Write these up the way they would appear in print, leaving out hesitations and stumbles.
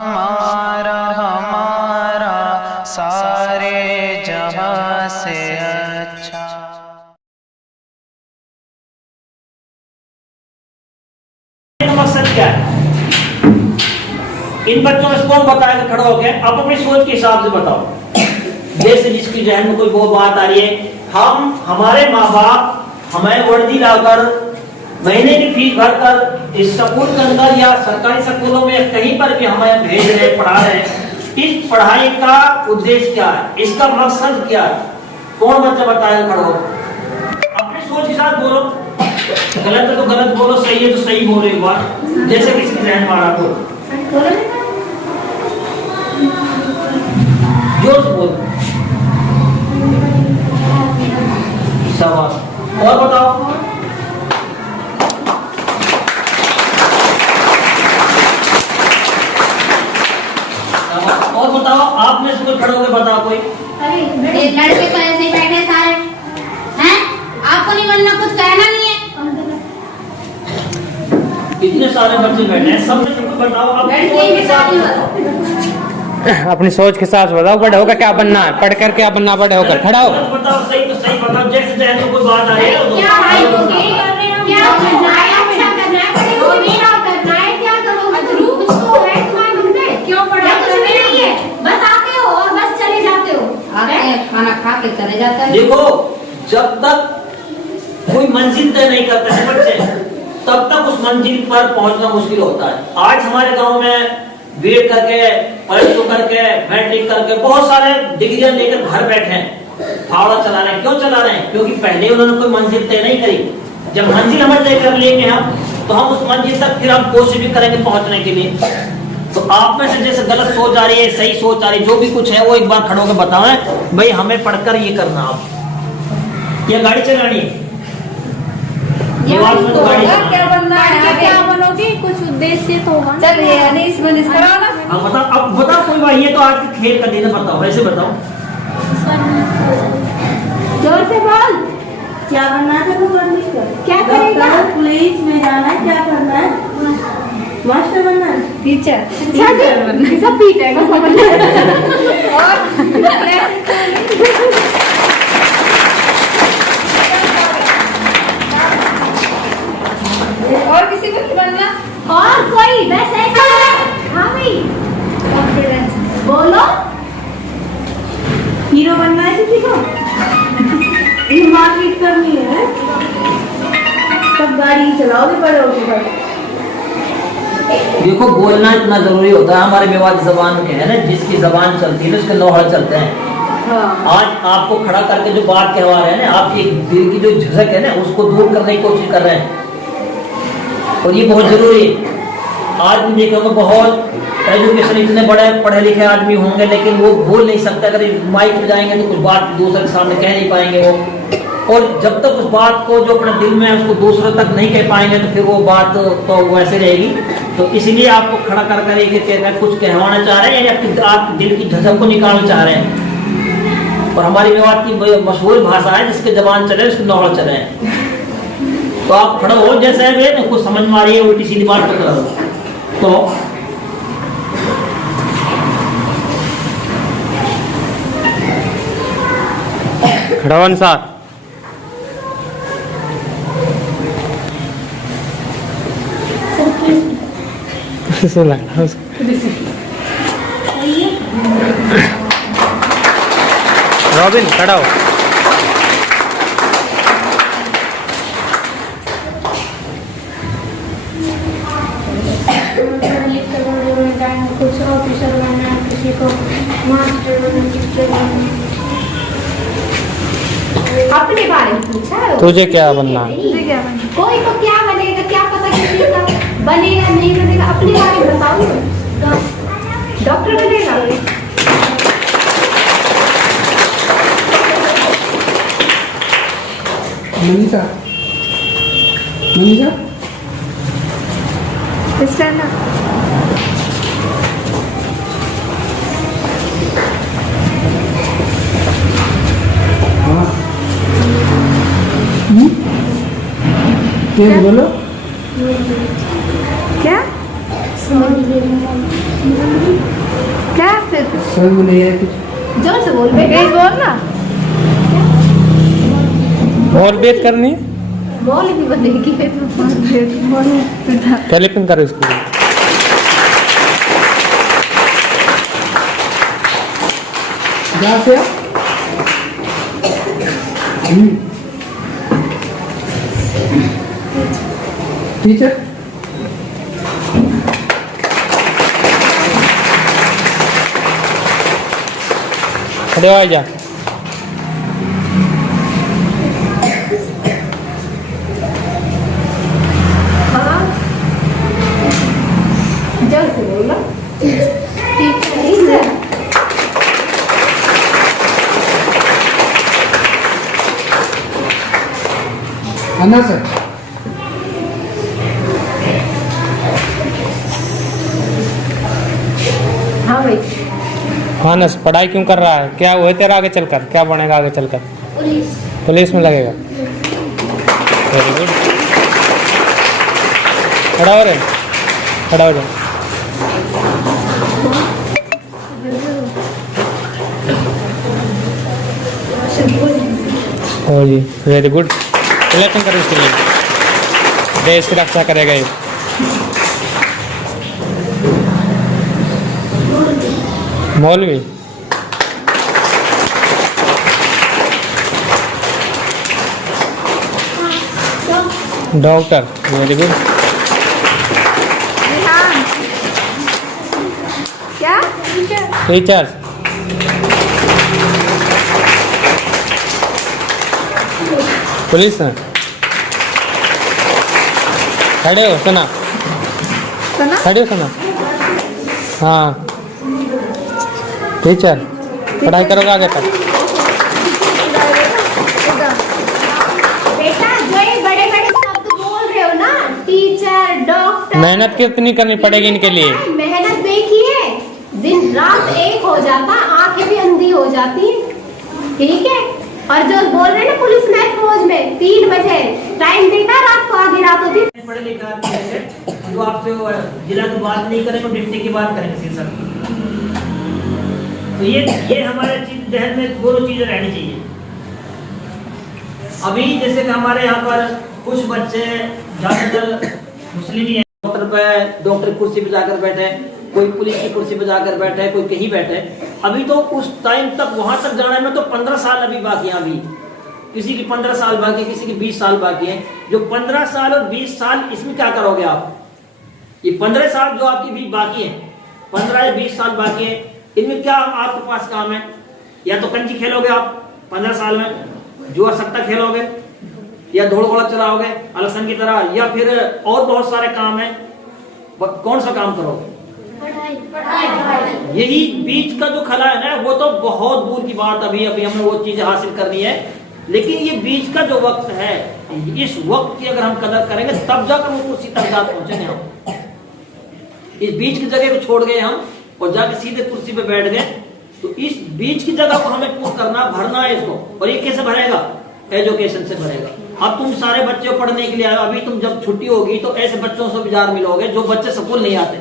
हमारा हमारा सारे जहां से अच्छा। मकसद क्या है? इन बच्चों में कौन बताएगा खड़ा होकर? आप अपनी सोच के हिसाब से बताओ। जैसे जिसकी जहन में कोई वो बात आ रही है, हमारे माँ बाप हमें वर्दी लाकर महीने की फीस भरकर इस स्कूल के अंदर या सरकारी स्कूलों में कहीं पर भी हमें भेज रहे, पढ़ा रहे। इस पढ़ाई का उद्देश्य क्या है? इसका मकसद क्या है? कौन बच्चा बताएगा खड़ा होकर? अपनी सोच के साथ बोलो। गलत है तो गलत बोलो, सही है तो सही बोलो। एक बार जैसे किसी की जहन मारा बोलो, जोर से बोलो। शाबाश। और बताओ। और बताओ, आप में से कोई खड़े होकर बताओ कोई। लड़के तो ऐसे ही बैठे सारे हैं, आपको नहीं बनना, कुछ कहना नहीं है। इतने सारे बच्चे बैठे हैं, सब में बताओ। अपनी सोच के साथ बताओ, बड़े होकर क्या बनना है, पढ़ कर क्या बनना, बड़े होकर खड़ा हो। बताओ, सही तो सही बताओ। जैसे जैसे कोई बात आ रही है, क्या करना है, अच्छा करना है, बड़े हो मेरा करना है, क्या करोगे? कुछ तो है तुम्हारे मन में, क्यों पढ़ा कुछ भी नहीं है, बस आते हो और बस चले जाते हो, आते हैं खाना खा के चले जाते हैं। देखो, जब तक कोई मंजिल तय नहीं करते हैं बच्चे, तब तक उस मंजिल पर पहुंचना मुश्किल होता है। आज हमारे गांव में बीएड करके, प्लस2 करके, मैट्रिक करके बहुत सारे डिग्रियां लेकर घर बैठे हैं, फावड़ा चला रहे हैं। क्यों चला रहे हैं? क्योंकि पहले उन्होंने कोई मंजिल तय नहीं करी। जब मंजिल हमें तय कर लेंगे हम, तो हम उस मंजिल तक फिर हम कोशिश भी करेंगे पहुंचने के लिए। तो आप में से जैसे गलत सोच आ रही है, सही सोच आ रही है, जो भी कुछ है वो एक बार खड़े होकर बताएं, भाई हमें पढ़कर ये करना। आप ये गाड़ी चलानी है, तो क्या बनना है, क्या बनोगे, कुछ उद्देश्य तो होगा। चलिए अनीस मनीस कराओ ना। अब बताओ कोई बात। ये तो आज के खेल का दिन है, बताओ वैसे बताओ। जोर से बोल। क्या बनना है? क्या करेगा? पुलिस में जाना है, क्या करना है? मास्टर बनना है, टीचर। टीचर बनना है, सब पीट है और किसी को नहीं बनना? और कोई बस ऐसा है। हाँ भाई, कॉन्फिडेंस बोलो। हीरो बनना है किसी को? मार्केट करनी है, सब गाड़ी चलाओगे बड़े होके। देखो, बोलना इतना जरूरी होता है। हमारे मेवाड़ी जबान में है ना, जिसकी जबान चलती है ना उसके नौहड़ चलते हैं। आज आपको खड़ा करके जो बात कहवा रहे हैं ना, आपकी दिल की जो झिझक है ना, उसको दूर करने की कोशिश कर रहे हैं, और ये बहुत जरूरी है। आज भी देखोगे बहुत एजुकेशन, इतने बड़े पढ़े लिखे आदमी होंगे, लेकिन वो बोल नहीं सकते। अगर माइक में जाएंगे तो कुछ बात दूसरे के सामने कह नहीं पाएंगे वो, और जब तक उस बात को जो अपने दिल में है उसको दूसरों तक नहीं कह पाएंगे तो फिर वो बात तो वैसे रहेगी। तो इसलिए आपको खड़ा कर कर कुछ कहवाना चाह रहे हैं, या आप दिल की झझक को निकालना चाह रहे हैं। और हमारी मेवाड़ की मशहूर भाषा है, जिसके जबान चले उसके नौहड़ चले। तो आप खड़े हो, जैसे है कुछ समझ में आ रही है, उल्टी सीधी बात कर रहे हो तो खड़ावन साथ रॉबिन खड़ा हो। कुछ ऑफिसर बनना है, किसी को मास्टर बनना, टीचर बनना। अपने बारे में पूछा है। तुझे क्या बनना है? तुझे क्या बनना? कोई तो क्या बनेगा, क्या पता किसी का बनेगा नहीं बनेगा। अपने बारे में बताओ। डॉक्टर बनेगा? मनीषा क्या बोलो क्या? क्या फिर समझ नहीं है कुछ। जोर से बोल बेटा। बोल ना। और बेत करनी है, मौल भी बनेगी क्लिपिंग करो इसकी। जहाँ से टीचर खड़े हो, आ जा। हाँ जोर से बोलो। टीचर अन्ना सर हाँ भाई मानस पढ़ाई क्यों कर रहा है, क्या हुआ तेरा आगे चलकर, क्या बनेगा आगे चलकर? पुलिस। पुलिस में लगेगा। Very good. खड़ा हो रे, खड़ा हो जा। ओ जी वेरी गुड। इलेक्शन करो इसके लिए, देश की रक्षा करेगा ये। मौलवी डॉक्टर वेरी गुड। क्या टीचर्स पुलिस में खड़े हो, सुना खड़े हो, सुना। हाँ टीचर पढ़ाई करोगे आगे तक। बेटा जो ये बड़े बड़े शब्द बोल रहे हो ना, टीचर डॉक्टर, मेहनत कितनी करनी पड़ेगी इनके लिए? मेहनत देखिए, दिन रात एक हो जाता, आंखें भी अंधी हो जाती, ठीक है। और जो बोल रहे हैं ना पुलिस में फौज में 3 बजे टाइम देता, रात को आधी रात होती। पढ़े लिखा जो आपसे जिला की बात नहीं करें तो डिस्ट्रिक्ट की बात करेंगे सर। तो ये हमारे जहन में दोनों चीजें रहनी चाहिए। अभी जैसे कि हमारे यहाँ पर कुछ बच्चे ज्यादातर मुस्लिम ही हैं, डॉक्टर कुर्सी पे जाकर बैठे, कोई पुलिस की कुर्सी पे जाकर बैठे, कोई कहीं बैठे। अभी तो उस टाइम तक वहां तक जाने में तो 15 साल अभी बाकी है। अभी किसी की 15 साल बाकी, किसी की 20 साल बाकी है। जो 15 साल और 20 साल, इसमें क्या करोगे आप? ये 15 साल जो आपकी भी बाकी है, 15 या 20 साल बाकी है, इनमें क्या आपके पास काम है? या तो कंची खेलोगे आप 15 साल में, जुआ सट्टा खेलोगे, या दौड़ घोड़ा चलाओगे अलसन की तरह, या फिर और बहुत सारे काम है। कौन सा काम करोगे? यही बीच का जो खला है ना, वो तो बहुत दूर की बात, अभी हमें वो चीजें हासिल करनी है। लेकिन ये बीच का जो वक्त है, इस वक्त की अगर हम कदर करेंगे तब जाकर वो कुर्सी तक जा पहुंचेंगे हम। इस बीच की जगह को छोड़ गए हम और जाके सीधे कुर्सी पे बैठ गए, तो इस बीच की जगह को हमें पूरा करना, भरना है इसको। और ये कैसे भरेगा? एजुकेशन से भरेगा। अब तुम सारे बच्चे पढ़ने के लिए आए, अभी तुम जब छुट्टी होगी तो ऐसे बच्चों से बाजार मिलोगे जो बच्चे स्कूल नहीं आते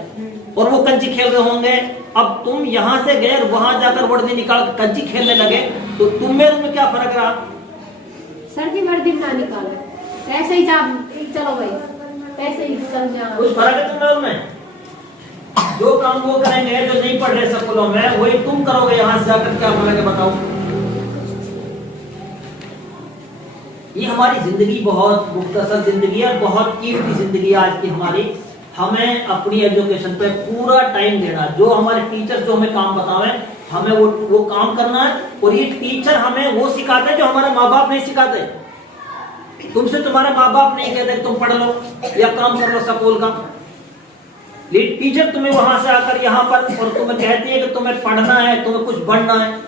और वो कंची खेल रहे होंगे। अब तुम यहाँ से गए, वहां जाकर वर्दी निकाल कंची खेलने लगे, तो तुम में उनमें क्या फर्क रहा? सर की वर्दी ना निकालो, ऐसे ही चलो भाई, ऐसे ही चल जाओ। कुछ फर्क है तुम्हें उनमें? जो काम वो करेंगे जो नहीं पढ़ रहे स्कूलों में, वही तुम करोगे यहाँ से जाकर, क्या फर्क है बताओ? ये हमारी जिंदगी बहुत मुख्तसर जिंदगी है, बहुत कीमती जिंदगी आज की हमारी। हमें अपनी एजुकेशन पे पूरा टाइम देना। जो हमारे टीचर जो हमें काम बतावे, हमें वो काम करना है। और ये टीचर हमें वो सिखाते हैं जो हमारे माँ बाप नहीं सिखाते। तुमसे तुम्हारे माँ बाप नहीं कहते तुम पढ़ लो या काम कर लो स्कूल का। टीचर तुम्हें वहां से आकर यहाँ पर और तुम्हें कहती है कि तुम्हें पढ़ना है, तुम्हें कुछ बनना है।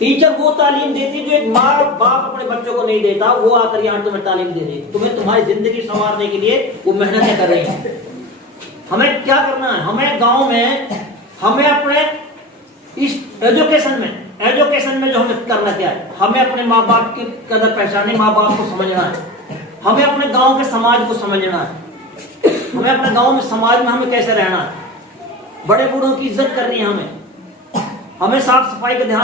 टीचर वो तालीम देती जो एक माँ बाप अपने बच्चों को नहीं देता, वो आकर यहाँ तुम्हें तालीम दे देगी। तुम्हें तुम्हारी जिंदगी संवारने के लिए वो मेहनतें कर रही है। हमें क्या करना है? हमें गांव में, हमें अपने इस एजुकेशन में जो हमें करना क्या है? हमें अपने माँ बाप की कदर पहचाने, माँ बाप को समझना है। हमें अपने गाँव के समाज को समझना है। हमें अपने गाँव में, समाज में हमें कैसे रहना है। बड़े बूढ़ों की इज्जत करनी है हमें साफ सफाई का ध्यान